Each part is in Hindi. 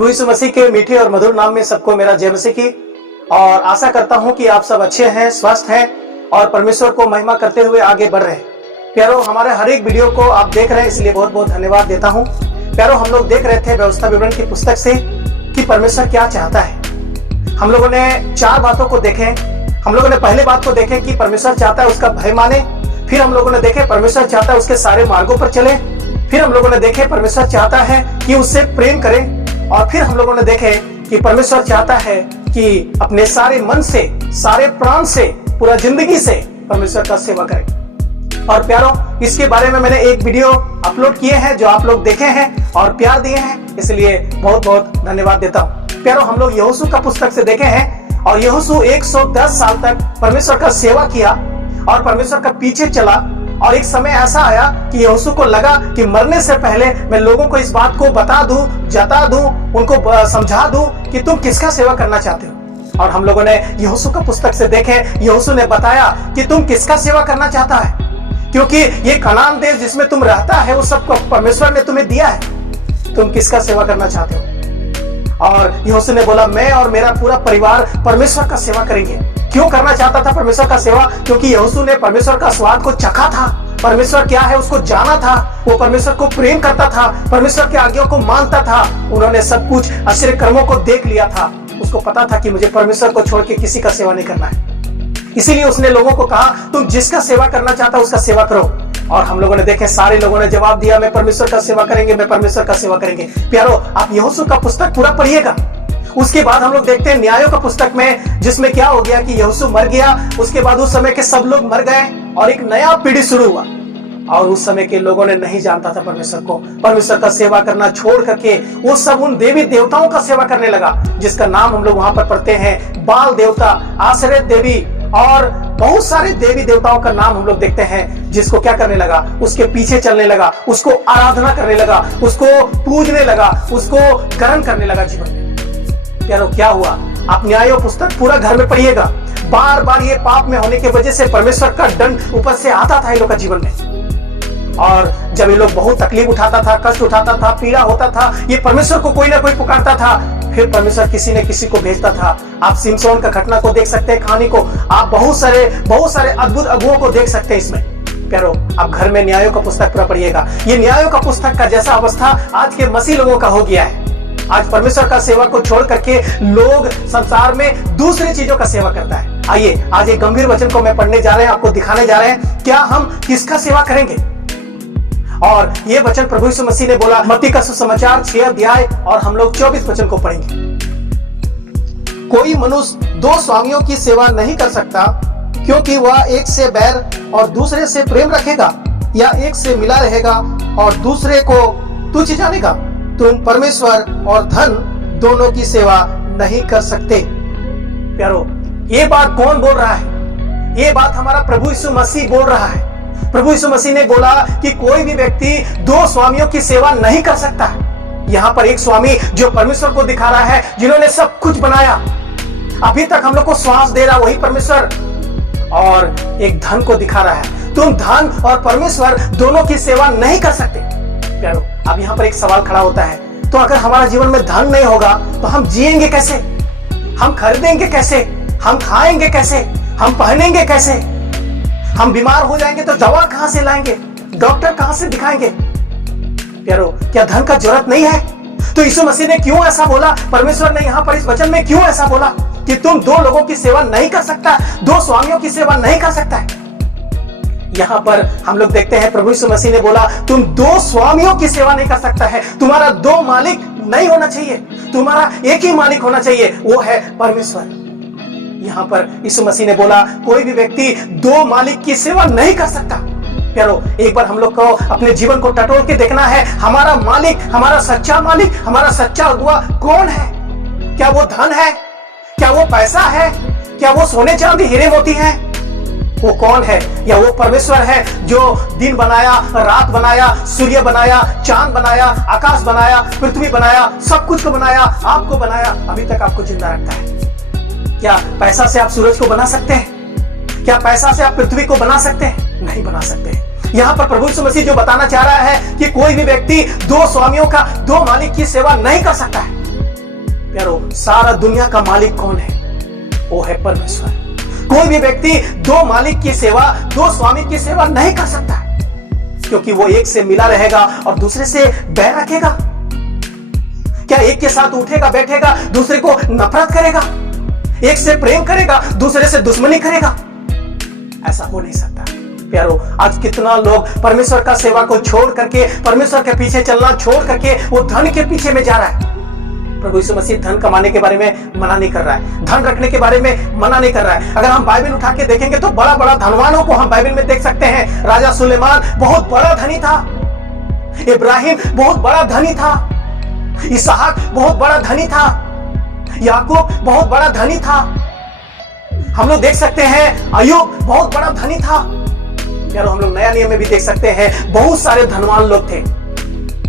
प्रभु यीशु मसीह के मीठे और मधुर नाम में सबको मेरा जय मसीह की। और आशा करता हूं कि आप सब अच्छे हैं, स्वस्थ हैं और परमेश्वर को महिमा करते हुए आगे बढ़ रहे हैं। प्यारो, हमारे हर एक वीडियो को आप देख रहे हैं, इसलिए बहुत बहुत धन्यवाद देता हूं। प्यारो, हम लोग देख रहे थे व्यवस्था विवरण की पुस्तक से कि परमेश्वर क्या चाहता है। हम लोगों ने 4 बातों को देखे। हम लोगों ने पहले बात को देखे कि परमेश्वर चाहता है उसका भय माने। फिर हम लोगों ने देखे परमेश्वर चाहता है उसके सारे मार्गों पर चले। फिर हम लोगों ने देखे परमेश्वर चाहता है कि उससे प्रेम करें। और फिर हम लोगों ने देखे कि परमेश्वर चाहता है कि अपने सारे मन से, सारे प्राण से, पूरा जिंदगी से परमेश्वर का सेवा करें। और प्यारो, इसके बारे में मैंने एक वीडियो अपलोड किए हैं जो आप लोग देखे हैं और प्यार दिए हैं, इसलिए बहुत बहुत धन्यवाद देता हूं। प्यारो, हम लोग यहोशू का पुस्तक से देखे हैं और यहोशू 110 साल तक परमेश्वर का सेवा किया और परमेश्वर का पीछे चला। और एक समय ऐसा आया कि यहोशू को लगा कि मरने से पहले मैं लोगों को इस बात को बता दूं, जता दूं, उनको समझा दूं कि तुम किसका सेवा करना चाहते हो। और हम लोगों ने यहोशू का पुस्तक से देखे, यहोशू ने बताया कि तुम किसका सेवा करना चाहता है, क्योंकि ये कनान देश जिसमें तुम रहता है वो सब परमेश्वर ने तुम्हें दिया है। तुम किसका सेवा करना चाहते हो? और यहोशू ने बोला, मैं और मेरा पूरा परिवार परमेश्वर का सेवा करेंगे। क्यों करना चाहता था परमेश्वर का सेवा? क्योंकि यहोशू ने परमेश्वर का स्वाद को चखा था, परमेश्वर क्या है उसको जाना था, वो परमेश्वर को प्रेम करता था, परमेश्वर के आज्ञाओं को मानता था। उन्होंने सब कुछ आश्चर्य कर्मों को देख लिया था। उसको पता था कि मुझे परमेश्वर को छोड़ के किसी का सेवा नहीं करना है। इसीलिए उसने लोगों को कहा, तुम जिसका सेवा करना चाहता उसका सेवा करो। और हम लोगों ने देखे, सारे लोगों ने जवाब दिया, मैं परमेश्वर का सेवा करेंगे, मैं परमेश्वर का सेवा करेंगे। प्यारो, आप यहोशू का पुस्तक पूरा पढ़िएगा। उसके बाद हम लोग देखते हैं न्यायों का पुस्तक में, जिसमें क्या हो गया कि यहोशू मर गया। उसके बाद उस समय के सब लोग मर गए और एक नया पीढ़ी शुरू हुआ। और उस समय के लोगों ने नहीं जानता था परमेश्वर को। परमेश्वर का सेवा करना छोड़ करके वो सब उन देवी देवताओं का सेवा करने लगा, जिसका नाम हम लोग वहां पर पढ़ते हैं, बाल देवता, आश्रय देवी और बहुत सारे देवी देवताओं का नाम हम लोग देखते हैं। जिसको क्या करने लगा, उसके पीछे चलने लगा, उसको आराधना करने लगा, उसको पूजने लगा, उसको ग्रहण करने लगा जीवन में। प्यारो, क्या हुआ? आप न्यायों पुस्तक पूरा घर में पढ़िएगा। बार बार ये पाप में होने की वजह से परमेश्वर का दंड ऊपर से आता था इन लोग का जीवन में। और जब ये लोग बहुत तकलीफ उठाता था, कष्ट उठाता था, पीड़ा होता था, ये परमेश्वर को कोई ना कोई पुकारता था, फिर परमेश्वर किसी न किसी को भेजता था। आप सिमसोन का घटना को देख सकते हैं, कहानी को। आप बहुत सारे अद्भुत अगुओं को देख सकते हैं इसमें। प्यारो, आप घर में न्यायों का पुस्तक पूरा पढ़िएगा। ये न्यायों का पुस्तक का जैसा अवस्था आज के मसीह लोगों का हो गया है। आज परमेश्वर का सेवा को छोड़ करके लोग संसार में दूसरी चीजों का सेवा करता है। आइए, आज एक गंभीर वचन को मैं पढ़ने जा रहे हैं, आपको दिखाने जा रहे हैं क्या हम किसका सेवा करेंगे। और ये वचन प्रभु यीशु मसीह ने बोला, मत्ती का सुसमाचार 6 अध्याय और हम लोग 24 वचन को पढ़ेंगे। कोई मनुष्य 2 स्वामियों की सेवा नहीं कर सकता, क्योंकि वह एक से बैर और दूसरे से प्रेम रखेगा, या एक से मिला रहेगा और दूसरे को तुच्छ जानेगा। तुम परमेश्वर और धन दोनों की सेवा नहीं कर सकते। प्यारो, ये बात कौन बोल रहा है? ये बात हमारा प्रभु यीशु मसीह बोल रहा है। प्रभु यीशु मसीह ने बोला कि कोई भी व्यक्ति 2 स्वामियों की सेवा नहीं कर सकता। यहाँ पर एक स्वामी जो परमेश्वर को दिखा रहा है, जिन्होंने सब कुछ बनाया, अभी तक हम लोग को श्वास दे रहा वही परमेश्वर, और एक धन को दिखा रहा है। तुम धन और परमेश्वर दोनों की सेवा नहीं कर सकते। प्यारो, अब यहाँ पर एक सवाल खड़ा होता है, तो अगर हमारा जीवन में धन नहीं होगा तो हम जिएंगे कैसे? हम खरीदेंगे कैसे? हम खाएंगे कैसे? हम पहनेंगे कैसे? हम बीमार हो जाएंगे तो दवा कहां से लाएंगे? डॉक्टर कहां से दिखाएंगे? प्यारो, क्या धन का जरूरत नहीं है? तो यीशु मसीह ने क्यों ऐसा बोला? परमेश्वर ने यहाँ पर इस वचन में क्यों ऐसा बोला कि तुम 2 लोगों की सेवा नहीं कर सकता, 2 स्वामियों की सेवा नहीं कर सकता है? यहाँ पर हम लोग देखते हैं प्रभु यीशु मसीह ने बोला, तुम 2 स्वामियों की सेवा नहीं कर सकता है। तुम्हारा 2 मालिक नहीं होना चाहिए, तुम्हारा एक ही मालिक होना चाहिए, वो है परमेश्वर। यहाँ पर यीशु मसीह ने बोला, कोई भी व्यक्ति 2 मालिक की सेवा नहीं कर सकता। प्यारो, एक बार हम लोग को अपने जीवन को टटोल के देखना है। हमारा मालिक, हमारा सच्चा मालिक, हमारा सच्चा अगुआ कौन है? क्या वो धन है? क्या वो पैसा है? क्या वो सोने चांदी हीरे मोती है? वो कौन है? या वो परमेश्वर है जो दिन बनाया, रात बनाया, सूर्य बनाया, चांद बनाया, आकाश बनाया, पृथ्वी बनाया, सब कुछ को बनाया, आपको बनाया, अभी तक आपको जिंदा रखता है। क्या पैसा से आप सूरज को बना सकते हैं? क्या पैसा से आप पृथ्वी को बना सकते हैं? नहीं बना सकते। यहाँ पर प्रभु यीशु मसीह जो बताना चाह रहा है कि कोई भी व्यक्ति 2 स्वामियों का, 2 मालिक की सेवा नहीं कर सकता है। प्यारो, सारा दुनिया का मालिक कौन है? वो है परमेश्वर। कोई भी व्यक्ति दो मालिक की सेवा, दो स्वामी की सेवा नहीं कर सकता है, क्योंकि वो एक से मिला रहेगा और दूसरे से बैर रखेगा। क्या एक के साथ उठेगा बैठेगा, दूसरे को नफरत करेगा? एक से प्रेम करेगा, दूसरे से दुश्मनी करेगा? ऐसा हो नहीं सकता। प्यारो, आज कितना लोग परमेश्वर का सेवा को छोड़ करके, परमेश्वर के पीछे चलना छोड़ करके वो धन के पीछे में जा रहा है। प्रभु यीशु मसीह धन कमाने के बारे में मना नहीं कर रहा है, धन रखने के बारे में मना नहीं कर रहा है। अगर हम बाइबल उठा के देखेंगे तो बड़ा बड़ा धनवानों को हम बाइबल में देख सकते हैं। राजा सुलेमान बहुत बड़ा धनी था, इब्राहिम बहुत बड़ा धनी था, इसहाक बहुत बड़ा धनी था, याकूब बहुत बड़ा धनी था। हम लोग देख सकते हैं अय्यूब बहुत बड़ा धनी था। प्यारो, हम लोग नया नियम में भी देख सकते हैं बहुत सारे धनवान लोग थे।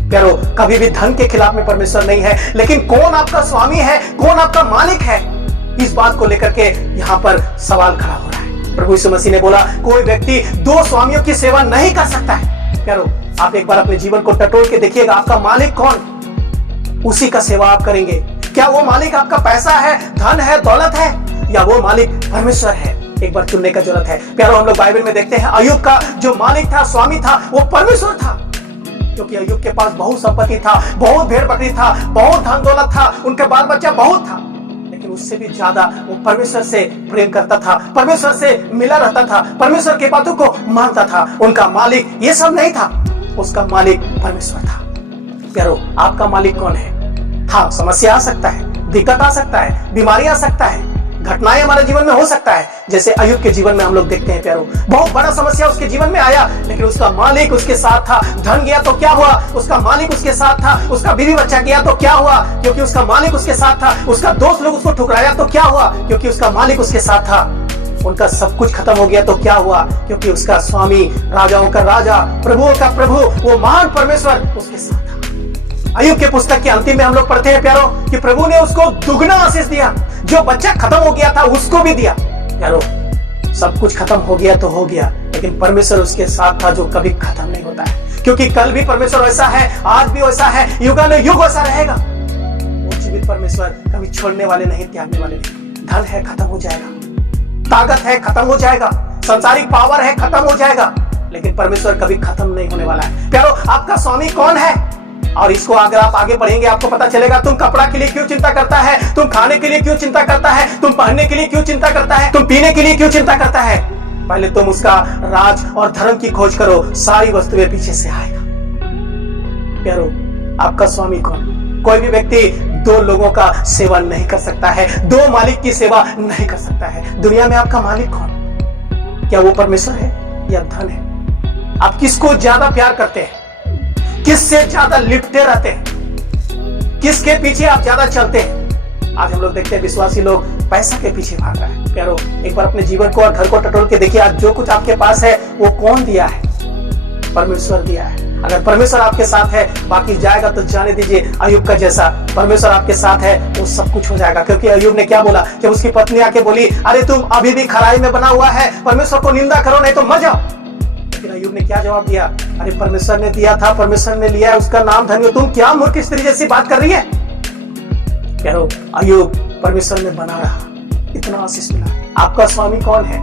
प्यारो, कभी भी धन के खिलाफ में परमेश्वर नहीं है, लेकिन कौन आपका स्वामी है, कौन आपका मालिक है, इस बात को लेकर के यहाँ पर सवाल खड़ा हो रहा है। प्रभु यीशु मसीह ने बोला कोई व्यक्ति दो स्वामियों की सेवा नहीं कर सकता है। प्यारो, आप एक बार अपने जीवन को टटोल के देखिएगा, आपका मालिक कौन, उसी का सेवा आप करेंगे। क्या वो मालिक आपका पैसा है, धन है, दौलत है, या वो मालिक परमेश्वर है? एक बार चुनने का जरूरत है। प्यारो, हम लोग बाइबल में देखते हैं अय्यूब का जो मालिक था, स्वामी था, वो परमेश्वर था, क्योंकि अय्यूब के पास बहुत संपत्ति था, बहुत भेड़ बकरी था, बहुत धन दौलत था, उनके बाल बच्चा बहुत था, लेकिन उससे भी ज्यादा वो परमेश्वर से प्रेम करता था, परमेश्वर से मिला रहता था, परमेश्वर के बातों को मानता था। उनका मालिक ये सब नहीं था, उसका मालिक परमेश्वर था। प्यारो, आपका मालिक कौन है? हाँ, समस्या आ सकता है, दिक्कत आ सकता है, बीमारी आ सकता है, घटनाएं हमारे जीवन में हो सकता है, जैसे अय्यूब के जीवन में हम लोग देखते हैं। प्यारो, बहुत बड़ा समस्या उसके जीवन में आया, लेकिन उसका मालिक उसके साथ था। धन गया तो क्या हुआ? उसका मालिक उसके साथ था। उसका बीवी बच्चा गया तो क्या हुआ? क्योंकि उसका मालिक उसके साथ था। उसका दोस्त लोग उसको ठुकराया तो क्या हुआ? क्योंकि उसका मालिक उसके साथ था। उनका सब कुछ खत्म हो गया तो क्या हुआ? क्योंकि उसका स्वामी, राजाओं का राजा, प्रभुओं का प्रभु, वो महान परमेश्वर उसके साथ था। अय्यूब के पुस्तक के अंतिम में हम लोग पढ़ते हैं प्यारो कि प्रभु ने उसको दुगना आशीष दिया। जो बच्चा खत्म हो गया था उसको भी दिया। प्यारो, सब कुछ खत्म हो गया तो हो गया, लेकिन परमेश्वर उसके साथ था जो कभी खत्म नहीं होता है, क्योंकि कल भी परमेश्वर वैसा है, आज भी वैसा है, युगानुयुग वैसा रहेगा। वो जीवित परमेश्वर कभी छोड़ने वाले नहीं, त्यागने वाले नहीं। धन है, खत्म हो जाएगा, ताकत है, खत्म हो जाएगा, संसारिक पावर है, खत्म हो जाएगा, लेकिन परमेश्वर कभी खत्म नहीं होने वाला है। प्यारो, आपका स्वामी कौन है? और इसको अगर आप आगे पढ़ेंगे आपको पता चलेगा। तुम कपड़ा के लिए क्यों चिंता करता है, तुम खाने के लिए क्यों चिंता करता है, तुम पहनने के लिए क्यों चिंता करता है, तुम पीने के लिए क्यों चिंता करता है? पहले तुम उसका राज और धर्म की खोज करो, सारी वस्तुएं पीछे से आएगा। प्यारो, आपका स्वामी कौन? कोई भी व्यक्ति दो लोगों का सेवा नहीं कर सकता है, दो मालिक की सेवा नहीं कर सकता है। दुनिया में आपका मालिक कौन? क्या वो परमेश्वर है या धन है? आप किसको ज्यादा प्यार करते हैं? किससे ज्यादा लिपटे रहते हैं? किसके पीछे आप ज्यादा चलते हैं? आज हम लोग देखते हैं विश्वासी लोग पैसा के पीछे भाग रहा है। प्यारो, एक बार अपने जीवन को और घर को टटोल के देखिए। आज जो कुछ आपके पास है वो कौन दिया है? परमेश्वर दिया है। अगर परमेश्वर आपके साथ है, बाकी जाएगा तो जाने दीजिए। अय्यूब का जैसा परमेश्वर आपके साथ है, वो सब कुछ हो जाएगा। क्योंकि अय्यूब ने क्या बोला जब उसकी पत्नी आके बोली, अरे तुम अभी भी खराई में बना हुआ है, परमेश्वर को निंदा करो नहीं तो मर जाओ। लेकिन अय्यूब ने क्या जवाब दिया? अरे परमेश्वर ने दिया था, परमेश्वर ने लिया है, उसका नाम धन्य हो। तुम क्या मूर्ख स्त्री जैसी बात कर रही है? कहो, अय्यूब परमेश्वर में बना रहा, इतना आशीष मिला। आपका स्वामी कौन है?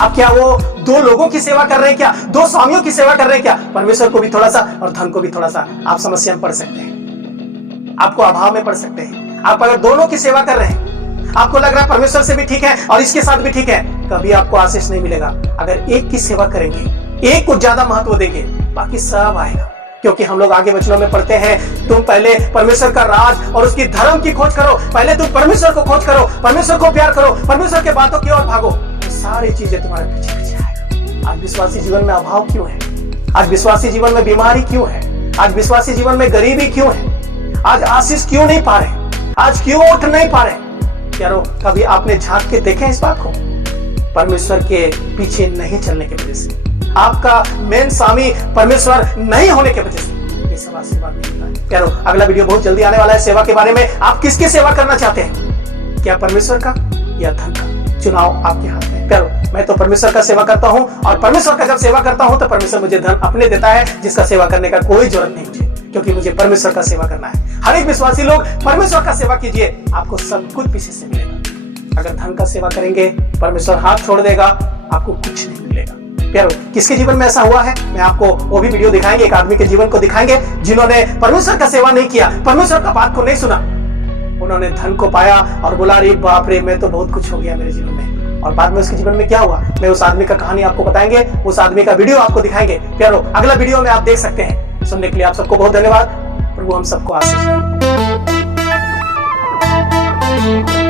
आप क्या वो दो लोगों की सेवा कर रहे हैं क्या? दो स्वामियों की सेवा कर रहे हैं क्या? परमेश्वर को भी थोड़ा सा और धन को भी थोड़ा सा। आप समस्या में पड़ सकते हैं, आपको अभाव में पड़ सकते हैं। आप अगर दोनों की सेवा कर रहे हैं, आपको लग रहा है परमेश्वर से भी ठीक है और इसके साथ भी ठीक है, कभी आपको आशीष नहीं मिलेगा। अगर एक की सेवा करेंगे, एक को ज्यादा महत्व देंगे, बाकी सब आएगा। क्योंकि हम लोग आगे वचनों में पढ़ते हैं, तुम पहले परमेश्वर का राज और उसकी धर्म की खोज करो। पहले तुम परमेश्वर को खोज करो, परमेश्वर को प्यार करो, परमेश्वर के बातों की ओर भागो, तो सारी चीजें तुम्हारे पीछे पीछे आएगा। आज विश्वासी जीवन में अभाव क्यों है? आज विश्वासी जीवन में बीमारी क्यों है? आज विश्वासी जीवन में गरीबी क्यों है? आज आशीष क्यों नहीं पा रहे? आज क्यों उठ नहीं पा रहे? यारो, कभी आपने झांक के देखे इस बात को? परमेश्वर के पीछे नहीं चलने की वजह से, आपका मेन स्वामी परमेश्वर नहीं होने की वजह से ये सब आशीर्वाद नहीं मिला है। प्यारो, अगला वीडियो बहुत जल्दी आने वाला है सेवा के बारे में। आप किसकी सेवा करना चाहते हैं? क्या परमेश्वर का या धन का? चुनाव आपके हाथ में। प्यारो, मैं तो परमेश्वर का सेवा करता हूं और परमेश्वर का जब सेवा करता हूं तो परमेश्वर मुझे धन अपने देता है, जिसका सेवा करने का कोई जरूरत नहीं मुझे। क्योंकि मुझे परमेश्वर का सेवा करना है। हर एक विश्वासी लोग परमेश्वर का सेवा कीजिए, आपको सब कुछ पीछे से मिलेगा। अगर धन का सेवा करेंगे, परमेश्वर हाथ छोड़ देगा, आपको कुछ नहीं मिलेगा। प्यारो, किसके जीवन में ऐसा हुआ है, मैं आपको वो भी वीडियो दिखाएंगे, एक आदमी के जीवन को दिखाएंगे जिन्होंने परमेश्वर का सेवा नहीं किया, परमेश्वर का बात को नहीं सुना। उन्होंने धन को पाया और बोला, अरे बाप रे, मैं तो बहुत कुछ हो गया मेरे जीवन में। और बाद में उसके जीवन में क्या हुआ, मैं उस आदमी का कहानी आपको बताएंगे, उस आदमी का वीडियो आपको दिखाएंगे। प्यारो, अगला वीडियो में आप देख सकते हैं। सुनने के लिए आप सबको बहुत धन्यवाद। प्रभु हम सबको आशीष दे।